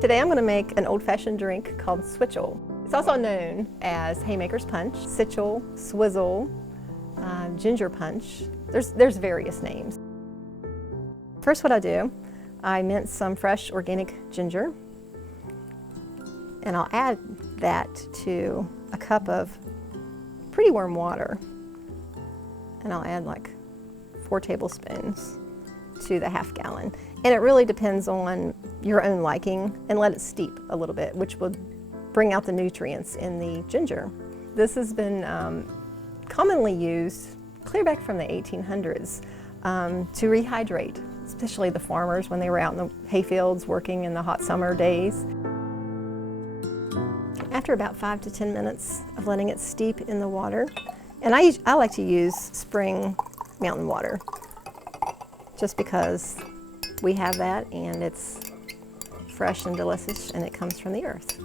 Today I'm going to make an old-fashioned drink called Switchel. It's also known as haymaker's punch, Switchel, swizzle, ginger punch. There's various names. First, what I do, I mince some fresh organic ginger, and I'll add that to a cup of pretty warm water. And I'll add like 4 tablespoons to the half gallon. And it really depends on your own liking, and let it steep a little bit, which will bring out the nutrients in the ginger. This has been commonly used clear back from the 1800s to rehydrate, especially the farmers when they were out in the hayfields working in the hot summer days. After about 5 to 10 minutes of letting it steep in the water, and I like to use spring mountain water, just because we have that and it's fresh and delicious and it comes from the earth.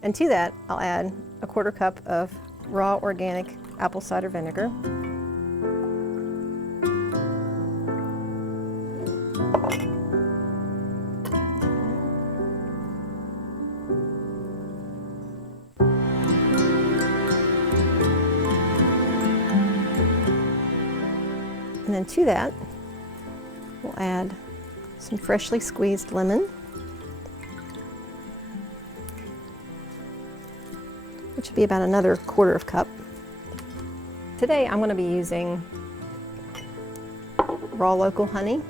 And to that, I'll add a 1/4 cup of raw organic apple cider vinegar. And then to that, we'll add some freshly squeezed lemon, which will be about another 1/4 cup. Today I'm going to be using raw local honey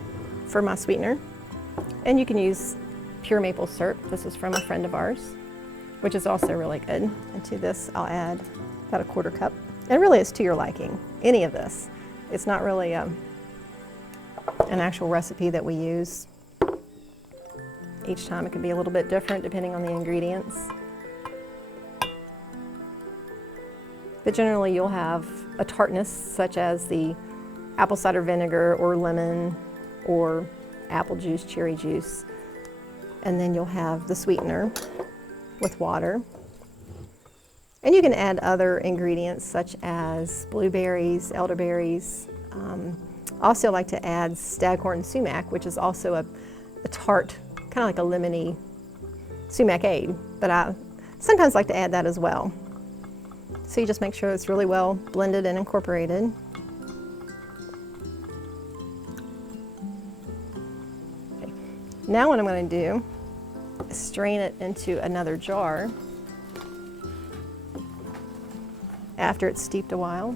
for my sweetener, and you can use pure maple syrup. This is from a friend of ours, which is also really good. And to this I'll add about a 1/4 cup. And really it's to your liking, any of this. It's not really an actual recipe that we use. Each time it can be a little bit different depending on the ingredients. But generally you'll have a tartness such as the apple cider vinegar or lemon or apple juice, cherry juice. And then you'll have the sweetener with water. And you can add other ingredients such as blueberries, elderberries. I also like to add staghorn sumac, which is also a tart, kind of like a lemony sumac-ade, but I sometimes like to add that as well. So you just make sure it's really well blended and incorporated. Okay. Now what I'm going to do is strain it into another jar after it's steeped a while.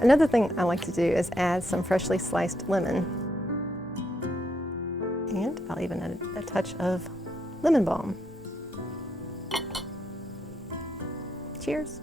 Another thing I like to do is add some freshly sliced lemon. And I'll even add a touch of lemon balm. Cheers.